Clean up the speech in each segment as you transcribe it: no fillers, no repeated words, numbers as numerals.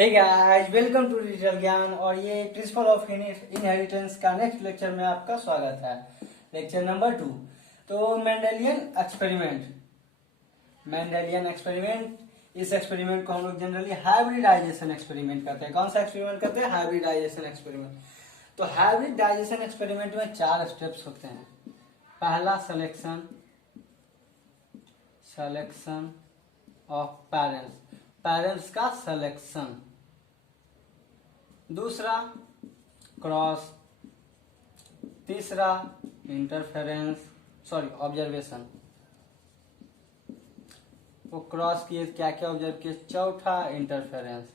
Hey guys, welcome to digital Gyan. और ये principle of inheritance का नेक्स्ट लेक्चर में आपका स्वागत है। Lecture number 2। तो मेंडेलियन एक्सपेरिमेंट, इस एक्सपेरिमेंट को हम लोग जनरली हाइब्रिडाइजेशन एक्सपेरिमेंट करते हैं। कौन सा एक्सपेरिमेंट करते हैं? Hybridization experiment. तो हाइब्रिडाइजेशन एक्सपेरिमेंट में 4 स्टेप्स होते हैं। पहला सिलेक्शन ऑफ पेरेंट्स का सिलेक्शन। दूसरा क्रॉस। तीसरा ऑब्जर्वेशन। वो क्रॉस किए, क्या क्या ऑब्जर्व किए। चौथा इंटरफेरेंस।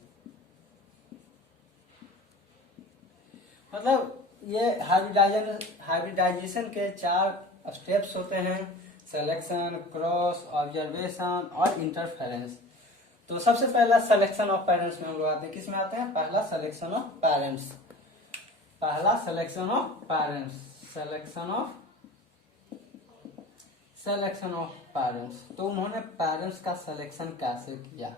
मतलब ये हाइब्रिडाइजेशन के 4 स्टेप्स होते हैं। सिलेक्शन, क्रॉस, ऑब्जर्वेशन और इंटरफेरेंस। तो सबसे पहला सिलेक्शन ऑफ पेरेंट्स में हम लोग आते हैं। किस में आते हैं? पहला सिलेक्शन ऑफ पेरेंट्स। तो उन्होंने पेरेंट्स का सिलेक्शन कैसे किया?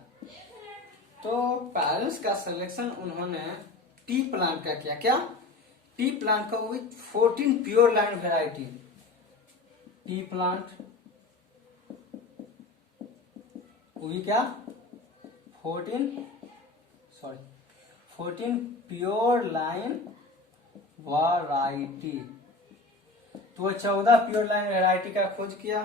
तो पेरेंट्स का सिलेक्शन उन्होंने टी प्लांट का किया। क्या? टी प्लांट का with 14 pure line variety. T plant भी क्या? 14 प्योर लाइन वैरायटी। तो वो 14 प्योर लाइन वैरायटी का खोज किया।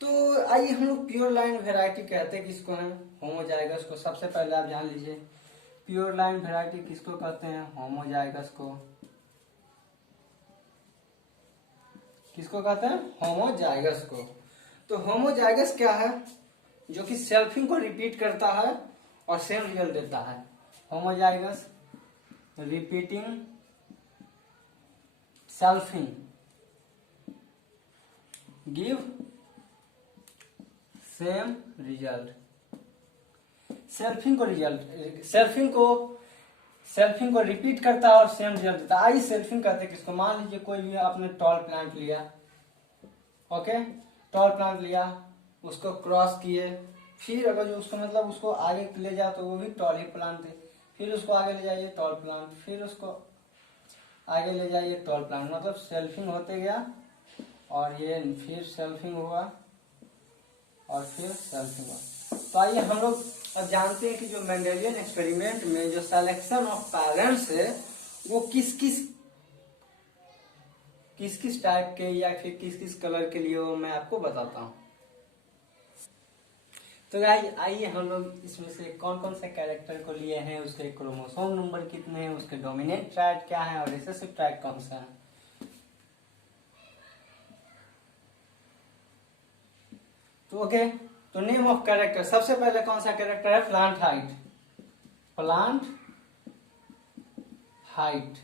तो आइए हम लोग प्योर लाइन वैरायटी कहते हैं किसको हैं? होमोजाइगस को। सबसे पहले आप जान लीजिए प्योर लाइन वैरायटी किसको कहते हैं? होमोजाइगस को। किसको कहते हैं? होमोजाइगस को। तो होमोजाइगस क्या है? जो कि सेल्फिंग को रिपीट करता है और सेम रिजल्ट देता है। Homozygous repeating selfing give same result. Selfing को रिपीट करता है और सेम रिजल्ट देता है। आई सेल्फिंग कहते हैं किसको? मान लीजिए कोई भी आपने टॉल प्लांट लिया, ओके, टॉल प्लांट लिया, उसको क्रॉस किए, फिर अगर जो उसको मतलब उसको आगे ले जाओ तो वो भी टॉल ही प्लांट है। फिर उसको आगे ले जाइए टॉल प्लांट, फिर उसको आगे ले जाइए टॉल प्लांट। मतलब सेल्फिंग होते गया और ये फिर सेल्फिंग हुआ और फिर सेल्फिंग हुआ। तो आइए हम लोग अब जानते हैं कि जो मेंडेलियन एक्सपेरिमेंट में जो सिलेक्शन ऑफ पेरेंट्स है वो किस किस टाइप के या फिर किस किस कलर के लिए, वो मैं आपको बताता हूँ। तो आइए हम लोग इसमें से कौन कौन से कैरेक्टर को लिए हैं, उसके क्रोमोसोम नंबर कितने हैं, उसके डोमिनेंट ट्राइड क्या है और रिसेसिव ट्राइड कौन सा है। तो ओके, तो नेम ऑफ कैरेक्टर। सबसे पहले कौन सा कैरेक्टर है? Plant height.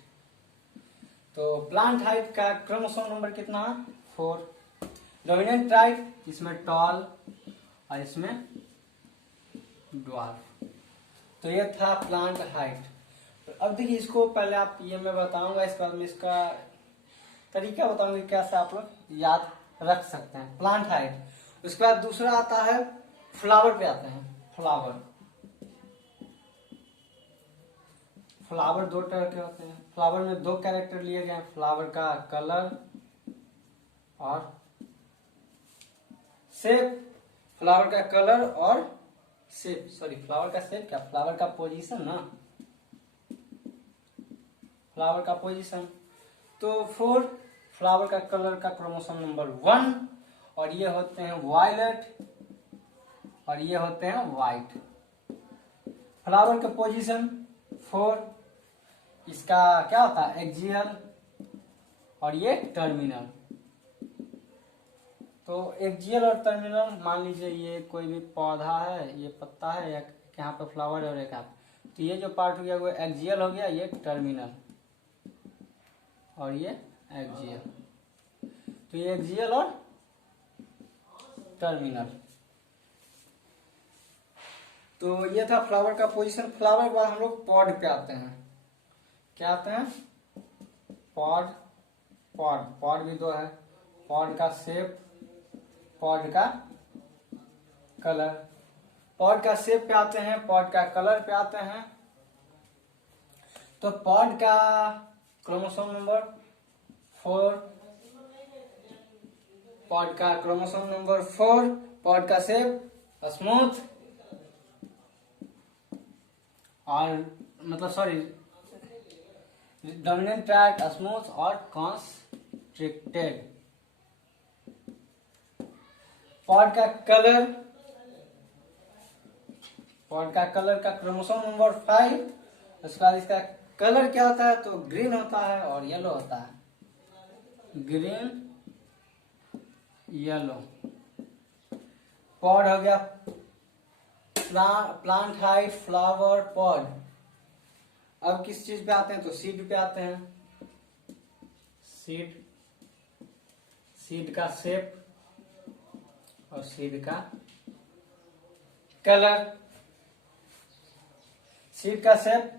तो प्लांट हाइट का क्रोमोसोम नंबर कितना है? 4। डोमिनेंट ट्राइड, इसमें टॉल और इसमें ड्वार्फ। तो ये था प्लांट हाइट। अब देखिए इसको पहले आप ये मैं बताऊंगा, इसके बाद में इसका तरीका बताऊंगा कैसे आप लोग याद रख सकते हैं। Plant height. उसके बाद दूसरा आता है फ्लावर पे आते हैं। फ्लावर 2 तरह के होते हैं। फ्लावर में 2 कैरेक्टर लिए गए हैं, फ्लावर का कलर और शेप। फ्लावर का कलर और शेप, फ्लावर का शेप क्या? फ्लावर का पोजीशन ना, फ्लावर का पोजीशन। तो 4 फ्लावर का कलर का क्रोमोसोम नंबर 1, और ये होते हैं वायलेट और ये होते हैं व्हाइट। फ्लावर का पोजीशन 4, इसका क्या होता है? एक्सियल और ये टर्मिनल। तो एक्सियल और टर्मिनल, मान लीजिए ये कोई भी पौधा है, ये पत्ता है, या यहाँ पे फ्लावर है और एक यहाँ, तो ये जो पार्ट हो गया वो एक्सियल हो गया, ये टर्मिनल और ये एक्सियल। तो ये एक्सियल और टर्मिनल। तो ये था फ्लावर का पोजीशन। फ्लावर के बाद हम लोग पॉड पे आते हैं। क्या आते हैं? पॉड भी 2 है। पॉड का शेप, पॉड का कलर। पॉड का शेप पे आते हैं, पॉड का कलर पे आते हैं। तो पॉड का क्रोमोसोम नंबर 4, पॉड का क्रोमोसोम नंबर 4, पॉड का शेप स्मूथ और मतलब सॉरी डोमिनेंट ट्रैक्ट स्मूथ और कॉन्स्ट्रिक्टेड। पॉड का कलर, पॉड का कलर का क्रोमोसोम नंबर 5, उसके बाद इसका कलर क्या होता है तो ग्रीन होता है और येलो होता है, ग्रीन येलो। पॉड हो गया प्लांट हाइट फ्लावर पॉड। अब किस चीज पे आते हैं तो सीड पे आते हैं। सीड, सीड का शेप और सीड का कलर। सीड का शेप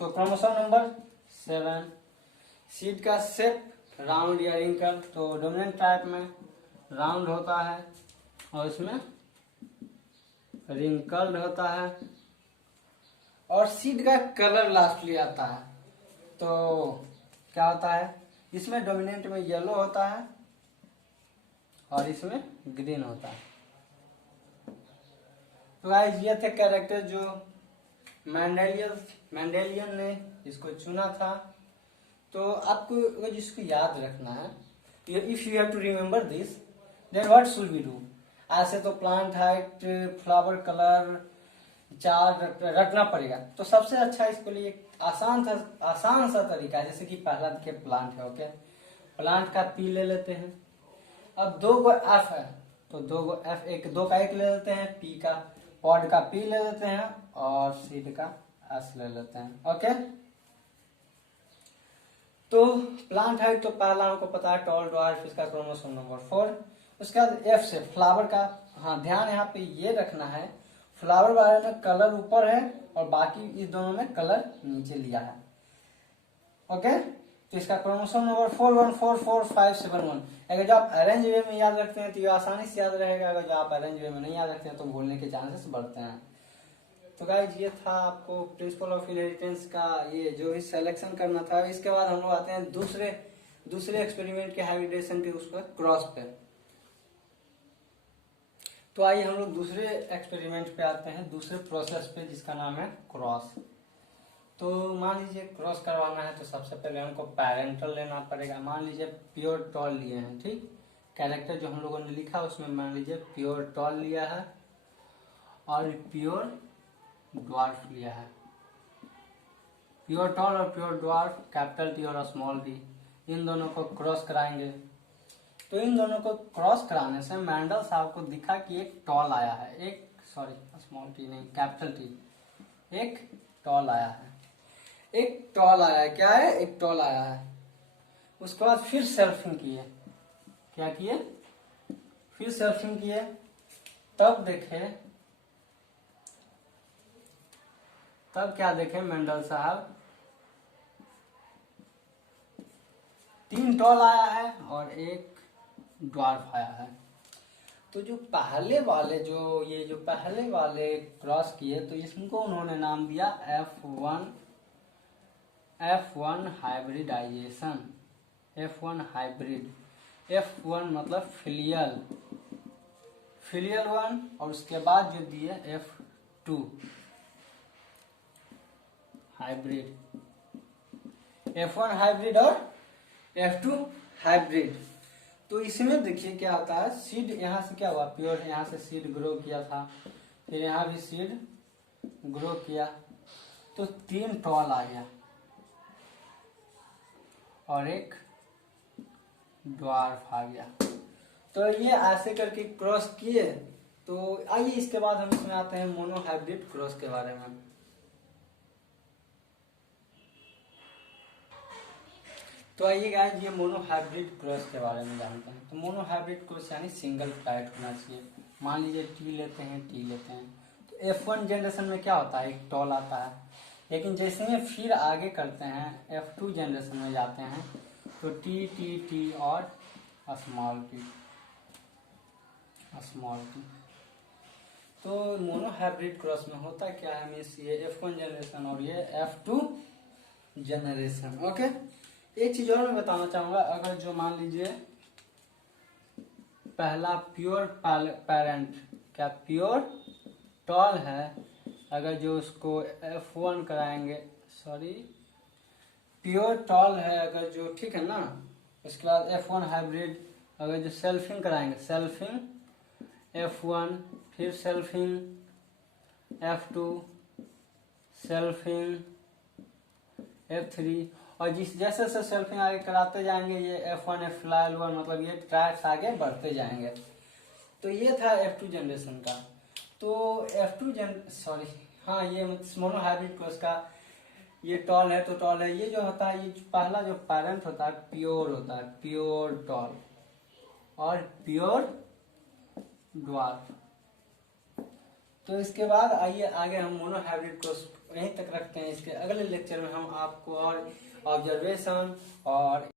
तो क्रोमोसोम नंबर 7, सीड का शेप राउंड या रिंकल, तो डोमिनेंट टाइप में राउंड होता है और इसमें रिंकल्ड होता है। और सीड का कलर लास्टली आता है, तो क्या होता है इसमें डोमिनेंट में येलो होता है और इसमें ग्रीन होता है। तो गाइस ये थे कैरेक्टर जो मेंडेलियन ने इसको चुना था। तो आपको अगर इसको याद रखना है, if you have to remember this, then what should we do. ऐसे तो प्लांट हाइट फ्लावर कलर चार रखना पड़ेगा। तो सबसे अच्छा इसके लिए आसान सा तरीका है, जैसे कि पहला देखिए प्लांट है, ओके, प्लांट का पी ले लेते हैं। अब 2 गो एफ है तो 2 गो एफ, दो का एक ले लेते हैं, पी का, पॉड का पी ले लेते हैं और सीड का एस ले लेते हैं, ओके। तो प्लांट हाइट तो पहला हमको पता है टॉल ड्वार्फ, इसका क्रोमोसोम नंबर 4। उसके बाद एफ से फ्लावर का, हाँ ध्यान यहाँ पे ये रखना है फ्लावर वाले में कलर ऊपर है और बाकी इस दोनों में कलर नीचे लिया है, ओके। तो इसका क्रोमोसोम नंबर 414457 अगर जो आप अरेंज वे में याद रखते हैं तो ये आसानी से याद रहेगा, अगर जो आप अरेंज वे में नहीं याद रखते हैं तो भूलने के चांसेस बढ़ते हैं। तो गाइज ये था आपको प्रिंसिपल ऑफ इनहेरिटेंस का ये जो भी सिलेक्शन करना था। इसके बाद हम लोग आते हैं दूसरे एक्सपेरिमेंट के हाइब्रिडेशन के उस पर क्रॉस पे। तो आइए हम लोग दूसरे एक्सपेरिमेंट पे आते हैं, दूसरे प्रोसेस पे जिसका नाम है क्रॉस। तो मान लीजिए क्रॉस करवाना है तो सबसे पहले हमको पैरेंटल लेना पड़ेगा। मान लीजिए प्योर टॉल लिए हैं, ठीक, कैरेक्टर जो हम लोगों ने लिखा उसमें मान लीजिए प्योर टॉल लिया है और प्योर ड्वार्फ लिया है। प्योर टॉल और प्योर ड्वार्फ, कैपिटल टी और स्मॉल टी, इन दोनों को क्रॉस कराएंगे। तो इन दोनों को क्रॉस कराने से मैंडल साहब को दिखा कि एक टॉल आया है, एक सॉरी स्मॉल टी नहीं कैपिटल टी, एक टॉल आया है, एक टॉल आया है। क्या है? एक टॉल आया है। उसके बाद फिर सर्फिंग किए, क्या किए? फिर सर्फिंग किए, तब देखे, तब क्या देखे मेंडल साहब, 3 टॉल आया है और एक ड्वार्फ आया है। तो जो पहले वाले जो पहले वाले क्रॉस किए तो इसको उन्होंने नाम दिया F1 hybridisation, F1 hybrid. F1 मतलब फिलियल 1 और उसके बाद जो दिए F2 हाइब्रिड, F1 हाइब्रिड और F2 हाइब्रिड। तो इसमें देखिए क्या होता है, सीड यहाँ से क्या हुआ, प्योर यहाँ से सीड ग्रो किया था, फिर यहाँ भी सीड ग्रो किया, तो 3 टॉल आ गया और एक ड्वार्फ आ गया। तो ये ऐसे करके क्रॉस किए। तो आइए इसके बाद हम इसमें आते हैं मोनो हाइब्रिड क्रॉस के बारे में। तो आइए गाइस ये मोनो हाइब्रिड क्रॉस के बारे में जानते हैं। तो मोनो हाइब्रिड क्रॉस यानी सिंगल फ्लाइट होना चाहिए। मान लीजिए टी लेते हैं, तो F1 जनरेशन में क्या होता है, एक टॉल आता है, लेकिन जैसे ही फिर आगे करते हैं F2 जनरेशन में जाते हैं तो टी और स्मॉल टी। तो मोनो हाइब्रिड क्रॉस में होता क्या है, मीन्स ये F1 जनरेशन और ये F2 जनरेशन। ओके, एक चीज और मैं बताना चाहूंगा, अगर जो मान लीजिए पहला प्योर पेरेंट, क्या प्योर टॉल है, अगर जो उसको F1 कराएंगे, सॉरी प्योर टॉल है अगर जो, ठीक है ना, उसके बाद F1 हाइब्रिड अगर जो सेल्फिंग कराएंगे, सेल्फिंग F1, फिर सेल्फिंग F2, सेल्फिंग F3, और जिस जैसे जैसे सेल्फिंग आगे कराते जाएंगे ये F1 F1 मतलब ये ट्रैक्स आगे बढ़ते जाएंगे। तो ये था F2 जनरेशन का। तो सॉरी हाँ, ये मोनो हाइब्रिड क्रॉस का ये टॉल है तो टॉल है, ये जो होता है, ये पहला जो पेरेंट होता है प्योर होता है, प्योर टॉल और प्योर ड्वार्फ। तो इसके बाद आइए आगे हम मोनो हाइब्रिड को यहीं तक रखते हैं। इसके अगले लेक्चर में हम आपको और ऑब्जर्वेशन और